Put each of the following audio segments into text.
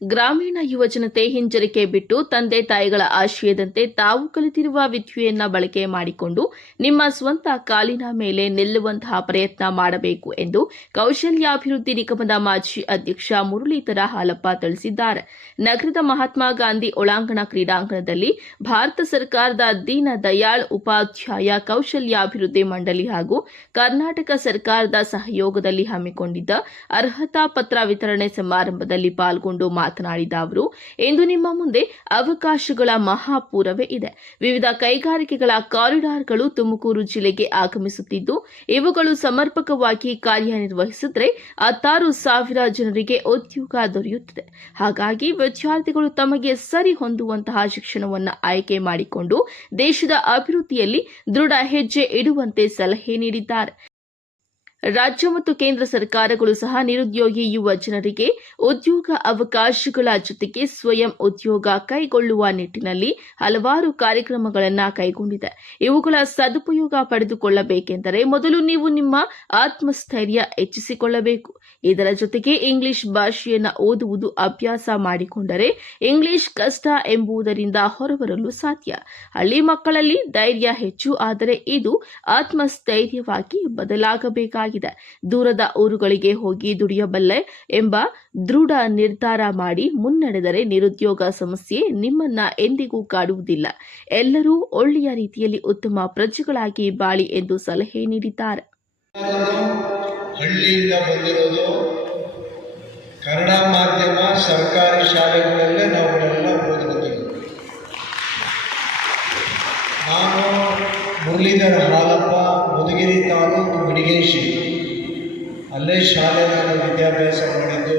ಗ್ರಾಮೀಣ ಯುವಜನತೆ ಹಿಂಜರಿಕೆ ಬಿಟ್ಟು ತಂದೆ ತಾಯಿಗಳ ಆಶಯದಂತೆ ತಾವು ಕಲಿತಿರುವ ವಿದ್ಯೆಯನ್ನ ಬಳಕೆ ಮಾಡಿಕೊಂಡು ನಿಮ್ಮ ಸ್ವಂತ ಕಾಲಿನ ಮೇಲೆ ನಿಲ್ಲುವಂತಹ ಪ್ರಯತ್ನ ಮಾಡಬೇಕು ಎಂದು ಕೌಶಲ್ಯಾಭಿವೃದ್ಧಿ ನಿಗಮದ ಮಾಜಿ ಅಧ್ಯಕ್ಷ ಮುರಳೀಧರ ಹಾಲಪ್ಪ ತಿಳಿಸಿದ್ದಾರೆ. ನಗರದ ಮಹಾತ್ಮ ಗಾಂಧಿ ಒಳಾಂಗಣ ಕ್ರೀಡಾಂಗಣದಲ್ಲಿ ಭಾರತ ಸರ್ಕಾರದ ದೀನ ದಯಾಳ್ ಉಪಾಧ್ಯಾಯ ಕೌಶಲ್ಯಾಭಿವೃದ್ಧಿ ಮಂಡಳಿ ಹಾಗೂ ಕರ್ನಾಟಕ ಸರ್ಕಾರದ ಸಹಯೋಗದಲ್ಲಿ ಹಮ್ಮಿಕೊಂಡಿದ್ದ ಅರ್ಹತಾ ಪತ್ರ ವಿತರಣೆ ಸಮಾರಂಭದಲ್ಲಿ ಪಾಲ್ಗೊಂಡು ಮಾತನಾಡಿದ ಅವರು, ಇಂದು ನಿಮ್ಮ ಮುಂದೆ ಅವಕಾಶಗಳ ಮಹಾಪೂರವೇ ಇದೆ. ವಿವಿಧ ಕೈಗಾರಿಕೆಗಳ ಕಾರಿಡಾರ್ಗಳು ತುಮಕೂರು ಜಿಲ್ಲೆಗೆ ಆಗಮಿಸುತ್ತಿದ್ದು, ಇವುಗಳು ಸಮರ್ಪಕವಾಗಿ ಕಾರ್ಯನಿರ್ವಹಿಸಿದ್ರೆ ಹತ್ತಾರು ಸಾವಿರ ಜನರಿಗೆ ಉದ್ಯೋಗ ದೊರೆಯುತ್ತದೆ. ಹಾಗಾಗಿ ವಿದ್ಯಾರ್ಥಿಗಳು ತಮಗೆ ಸರಿ ಹೊಂದುವಂತಹ ಶಿಕ್ಷಣವನ್ನು ಆಯ್ಕೆ ಮಾಡಿಕೊಂಡು ದೇಶದ ಅಭಿವೃದ್ಧಿಯಲ್ಲಿ ದೃಢ ಹೆಜ್ಜೆ ಇಡುವಂತೆ ಸಲಹೆ ನೀಡಿದ್ದಾರೆ. ರಾಜ್ಯ ಮತ್ತು ಕೇಂದ್ರ ಸರ್ಕಾರಗಳು ಸಹ ನಿರುದ್ಯೋಗಿ ಯುವ ಜನರಿಗೆ ಉದ್ಯೋಗ ಅವಕಾಶಗಳ ಜೊತೆಗೆ ಸ್ವಯಂ ಉದ್ಯೋಗ ಕೈಗೊಳ್ಳುವ ನಿಟ್ಟಿನಲ್ಲಿ ಹಲವಾರು ಕಾರ್ಯಕ್ರಮಗಳನ್ನು ಕೈಗೊಂಡಿದೆ. ಇವುಗಳ ಸದುಪಯೋಗ ಪಡೆದುಕೊಳ್ಳಬೇಕೆಂದರೆ ಮೊದಲು ನೀವು ನಿಮ್ಮ ಆತ್ಮಸ್ಥೈರ್ಯ ಹೆಚ್ಚಿಸಿಕೊಳ್ಳಬೇಕು. ಇದರ ಜೊತೆಗೆ ಇಂಗ್ಲಿಷ್ ಭಾಷೆಯನ್ನು ಓದುವುದು ಅಭ್ಯಾಸ ಮಾಡಿಕೊಂಡರೆ ಇಂಗ್ಲಿಷ್ ಕಷ್ಟ ಎಂಬುದರಿಂದ ಹೊರಬರಲು ಸಾಧ್ಯ. ಹಳ್ಳಿ ಮಕ್ಕಳಲ್ಲಿ ಧೈರ್ಯ ಹೆಚ್ಚು, ಆದರೆ ಇದು ಆತ್ಮಸ್ಥೈರ್ಯವಾಗಿ ಬದಲಾಗಬೇಕಾಗಿದೆ. ದೂರದ ಊರುಗಳಿಗೆ ಹೋಗಿ ದುಡಿಯಬಲ್ಲೆ ಎಂಬ ದೃಢ ನಿರ್ಧಾರ ಮಾಡಿ ಮುನ್ನಡೆದರೆ ನಿರುದ್ಯೋಗ ಸಮಸ್ಯೆ ನಿಮ್ಮನ್ನ ಎಂದಿಗೂ ಕಾಡುವುದಿಲ್ಲ. ಎಲ್ಲರೂ ಒಳ್ಳೆಯ ರೀತಿಯಲ್ಲಿ ಉತ್ತಮ ಪ್ರಜೆಗಳಾಗಿ ಬಾಳಿ ಎಂದು ಸಲಹೆ ನೀಡಿದ್ದಾರೆ. ಹಳ್ಳಿಯಿಂದ ಬಂದಿರೋದು ಕನ್ನಡ ಮಾಧ್ಯಮ, ಸರ್ಕಾರಿ ಶಾಲೆಗಳಲ್ಲೇ ನಾವುಗಳೆಲ್ಲ ಓದಿರೋದು ನಾನು ಮುರಳೀಧರ ಹಾಲಪ್ಪ, ಮುದಗಿರಿ ತಾಲೂಕು ಬಿಡಿಗೇಶಿ. ಅಲ್ಲೇ ಶಾಲೆ ವಿದ್ಯಾಭ್ಯಾಸ ಮಾಡಿದ್ದು,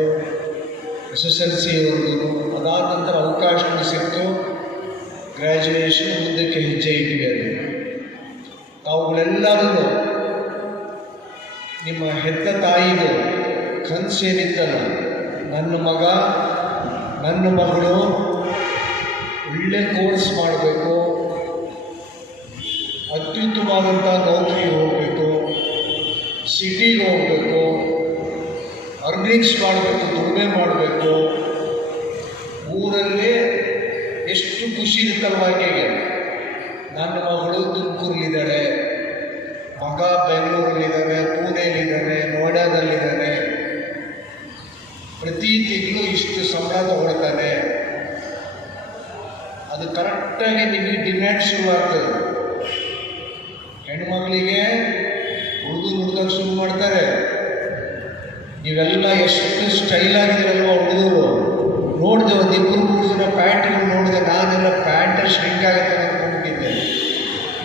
ಎಸ್ ಎಸ್ ಎಲ್ ಸಿ ಓದಿದ್ದು. ಅದಾದ ನಂತರ ಅವಕಾಶ ಸಿಕ್ತು. ಗ್ರ್ಯಾಜುಯೇಷನ್ ಮುಂದಕ್ಕೆ ಹೆಜ್ಜೆ ಇಟ್ಟಿವೆ ಅಲ್ಲಿ ತಾವುಗಳೆಲ್ಲರೂ ನಿಮ್ಮ ಹೆತ್ತ ತಾಯಿಗೆ ಕನಸೇನಿತ್ತಲ್ಲ ನನ್ನ ಮಗ, ನನ್ನ ಮಗಳು ಒಳ್ಳೆ ಕೋರ್ಸ್ ಮಾಡಬೇಕು. ಅತ್ಯುತ್ತಮವಾದಂಥ ನೌಕರಿಗೆ ಹೋಗಬೇಕು. ಸಿಟಿಗೆ ಹೋಗಬೇಕು. ಅರ್ನಿಂಗ್ಸ್ ಮಾಡಬೇಕು, ದುಡಿಮೆ ಮಾಡಬೇಕು. ಊರಲ್ಲೇ ಎಷ್ಟು ಖುಷಿ ಇರುತ್ತಲ್ವ ನನ್ನ ಮಗಳು ತುಮಕೂರಲ್ಲಿದ್ದಾಳೆ. ಮಗ ಬೆಂಗಳೂರಲ್ಲಿದ್ದಾರೆ ಪುಣೆಯಲ್ಲಿದ್ದಾರೆ ನೋಯ್ಡಾದಲ್ಲಿದ್ದಾರೆ ಪ್ರತಿ ತಿಂಗಳು ಇಷ್ಟು ಸಂಬಳ ತಗೊಳ್ತಾನೆ ಅದು ಕರೆಕ್ಟಾಗಿ ನಿಮಗೆ ಡಿಮ್ಯಾಂಡ್ ಶುರುವಾಗ್ತದೆ. ಹೆಣ್ಮಕ್ಳಿಗೆ ಹುಡುಗ ಹುಡುಗಕ್ಕೆ ಶುರು ಮಾಡ್ತಾರೆ. ನೀವೆಲ್ಲ ಎಷ್ಟು ಸ್ಟೈಲ್ ಆಗಿದ್ದೀರಲ್ವ ಹುಡುಗರು? ನೋಡಿದೆ ಒಂದು ಇಬ್ಬರು ಹುಡುಗರ ಪ್ಯಾಂಟ್ಗಳು ನೋಡಿದೆ ನಾನೆಲ್ಲ ಪ್ಯಾಂಟ್ ಶ್ರಿಂಕ್ ಆಗುತ್ತೆ ಅನ್ಕೊಂಡ್ಬಿಟ್ಟಿದ್ದೆ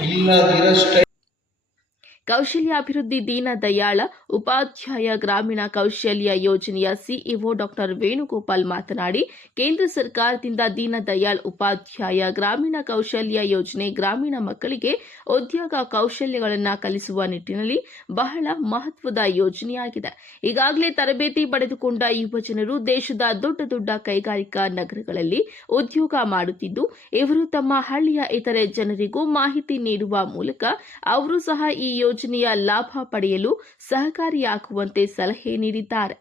ಇಲ್ಲ ಅದಿರೋ ಸ್ಟೈಲ್ ಕೌಶಲ್ಯಾಭಿವೃದ್ಧಿ ದೀನ ದಯಾಳ ಉಪಾಧ್ಯಾಯ ಗ್ರಾಮೀಣ ಕೌಶಲ್ಯ ಯೋಜನೆಯ ಸಿಇಒ ಡಾಕ್ಟರ್ ವೇಣುಗೋಪಾಲ್ ಮಾತನಾಡಿ, ಕೇಂದ್ರ ಸರ್ಕಾರದಿಂದ ದೀನ ದಯಾಳ್ ಉಪಾಧ್ಯಾಯ ಗ್ರಾಮೀಣ ಕೌಶಲ್ಯ ಯೋಜನೆ ಗ್ರಾಮೀಣ ಮಕ್ಕಳಿಗೆ ಉದ್ಯೋಗ ಕೌಶಲ್ಯಗಳನ್ನು ಕಲಿಸುವ ನಿಟ್ಟಿನಲ್ಲಿ ಬಹಳ ಮಹತ್ವದ ಯೋಜನೆಯಾಗಿದೆ. ಈಗಾಗಲೇ ತರಬೇತಿ ಪಡೆದುಕೊಂಡ ಯುವಜನರು ದೇಶದ ದೊಡ್ಡ ದೊಡ್ಡ ಕೈಗಾರಿಕಾ ನಗರಗಳಲ್ಲಿ ಉದ್ಯೋಗ ಮಾಡುತ್ತಿದ್ದು, ಇವರು ತಮ್ಮ ಹಳ್ಳಿಯ ಇತರೆ ಜನರಿಗೂ ಮಾಹಿತಿ ನೀಡುವ ಮೂಲಕ ಅವರು ಸಹ ಈ ಯೋಜನೆಯ ಲಾಭ ಪಡೆಯಲು ಸಹಕಾರಿಯಾಗುವಂತೆ ಸಲಹೆ ನೀಡಿದ್ದಾರೆ.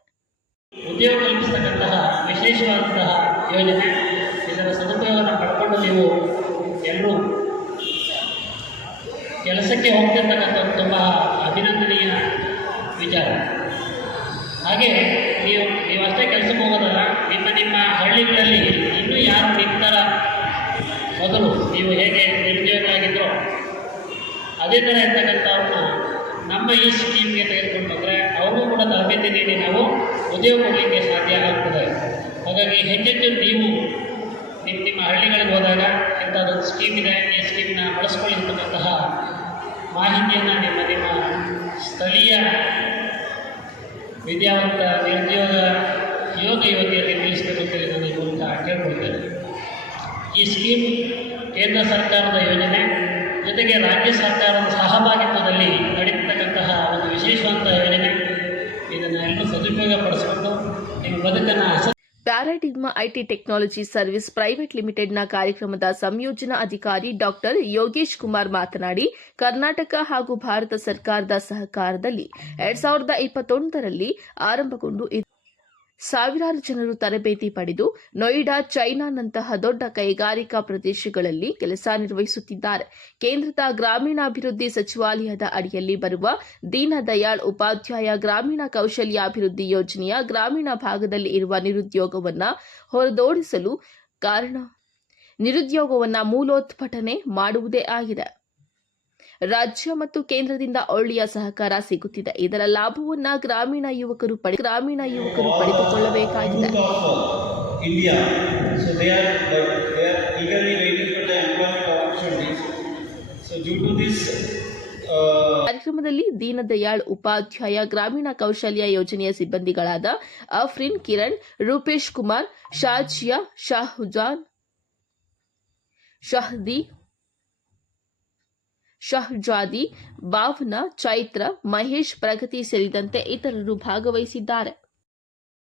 ವಿಶೇಷವಾದಂತಹ ಯೋಜನೆ. ನೀವು ಎಲ್ಲರೂ ಕೆಲಸಕ್ಕೆ ಹೋಗ್ತಿರ್ತಕ್ಕಂಥದ್ದು ತುಂಬ ಅಭಿನಂದನೀಯ ವಿಚಾರ. ಹಾಗೆ ನೀವು ನೀವಷ್ಟೇ ಕೆಲಸಕ್ಕೆ ಹೋಗೋದಲ್ಲ, ನಿಮ್ಮ ನಿಮ್ಮ ಹಳ್ಳಿಗಳಲ್ಲಿ ಇನ್ನೂ ಯಾರು ನಿಂತರ ಮೊದಲು ನೀವು ಹೇಗೆ ನಿರುದ್ಯೋಗಿಗಳಾಗಿದ್ದರೋ, ಅದೇ ಥರ ಇರ್ತಕ್ಕಂಥವ್ರನ್ನ ನಮ್ಮ ಈ ಸ್ಕೀಮ್ಗೆ ತೆಗೆದುಕೊಂಡು ಹೋದರೆ ಅವರು ಕೂಡ ತರಬೇತಿ ನೀಡಿ ನಾವು ಉದ್ಯೋಗ ಕೊಡಲಿಕ್ಕೆ ಸಾಧ್ಯ ಆಗ್ತದೆ. ಹಾಗಾಗಿ ಹೆಚ್ಚೆಚ್ಚು ನೀವು ನಿಮ್ಮ ನಿಮ್ಮ ಹಳ್ಳಿಗಳಿಗೆ ಹೋದಾಗ ಇಂಥದ್ದೊಂದು ಸ್ಕೀಮ್ ಇದೆ, ಈ ಸ್ಕೀಮ್ನ ಬಳಸ್ಕೊಳ್ಳಿ ಅಂತಕ್ಕಂತಹ ಮಾಹಿತಿಯನ್ನು ನಿಮ್ಮ ನಿಮ್ಮ ಸ್ಥಳೀಯ ವಿದ್ಯಾವಂತ ನಿರುದ್ಯೋಗ ಯೋಗ ಯುವತಿಯಲ್ಲಿ ತಿಳಿಸಬೇಕು ಅಂತೇಳಿ ನಾನು ಈ ಮೂಲಕ ಕೇಳ್ಕೊಳ್ತೇನೆ. ಈ ಸ್ಕೀಮ್ ಕೇಂದ್ರ ಸರ್ಕಾರದ ಯೋಜನೆ, ಜೊತೆಗೆ ರಾಜ್ಯ ಸರ್ಕಾರದ ಸಹಭಾಗಿತ್ವದಲ್ಲಿ Paradigma IT technology service private ಲಿಮಿಟೆಡ್ನ ಕಾರ್ಯಕ್ರಮದ ಸಂಯೋಜನಾ ಅಧಿಕಾರಿ ಡಾಕ್ಟರ್ ಯೋಗೇಶ್ ಕುಮಾರ್ ಮಾತನಾಡಿ, ಕರ್ನಾಟಕ ಹಾಗೂ ಭಾರತ ಸರ್ಕಾರದ ಸಹಕಾರದಲ್ಲಿ ಎರಡ್ ಸಾವಿರದ ಇಪ್ಪತ್ತೊಂದರಲ್ಲಿ ಆರಂಭಗೊಂಡು ಸಾವಿರಾರು ಜನರು ತರಬೇತಿ ಪಡೆದು ನೋಯ್ಡಾ, ಚೈನಾನಂತಹ ದೊಡ್ಡ ಕೈಗಾರಿಕಾ ಪ್ರದೇಶಗಳಲ್ಲಿ ಕೆಲಸ ನಿರ್ವಹಿಸುತ್ತಿದ್ದಾರೆ. ಕೇಂದ್ರದ ಗ್ರಾಮೀಣಾಭಿವೃದ್ಧಿ ಸಚಿವಾಲಯದ ಅಡಿಯಲ್ಲಿ ಬರುವ ದೀನದಯಾಳ್ ಉಪಾಧ್ಯಾಯ ಗ್ರಾಮೀಣ ಕೌಶಲ್ಯಾಭಿವೃದ್ಧಿ ಯೋಜನೆಯ ಗ್ರಾಮೀಣ ಭಾಗದಲ್ಲಿ ಇರುವ ನಿರುದ್ಯೋಗವನ್ನು ಹೊರದೋಡಿಸಲು ಕಾರಣ, ನಿರುದ್ಯೋಗವನ್ನು ಮೂಲೋತ್ಪಟನೆ ಮಾಡುವುದೇ ಆಗಿದೆ. ರಾಜ್ಯ ಮತ್ತು ಕೇಂದ್ರದಿಂದ ಒಳ್ಳೆಯ ಸಹಕಾರ ಸಿಗುತ್ತಿದೆ. ಇದರ ಲಾಭವನ್ನ ಗ್ರಾಮೀಣ ಯುವಕರು ಪಡೆ ಗ್ರಾಮೀಣ ಯುವಕರು ಪಡೆದುಕೊಳ್ಳಬೇಕಾಗಿದೆ. ಕಾರ್ಯಕ್ರಮದಲ್ಲಿ ದೀನದಯಾಳ್ ಉಪಾಧ್ಯಾಯ ಗ್ರಾಮೀಣ ಕೌಶಲ್ಯ ಯೋಜನೆಯ ಸಿಬ್ಬಂದಿಗಳಾದ ಅಫ್ರಿನ್ ಕಿರಣ್ ರೂಪೇಶ್ ಕುಮಾರ್ ಶಾಜಿಯಾ ಶಾಹುಜಾನ್ ಶಹದಿ ಶಹಜಾದಿ ಭಾವ್ನ ಚೈತ್ರ ಮಹೇಶ್ ಪ್ರಗತಿ ಸೇರಿದಂತೆ ಇತರರು ಭಾಗವಹಿಸಿದ್ದಾರೆ.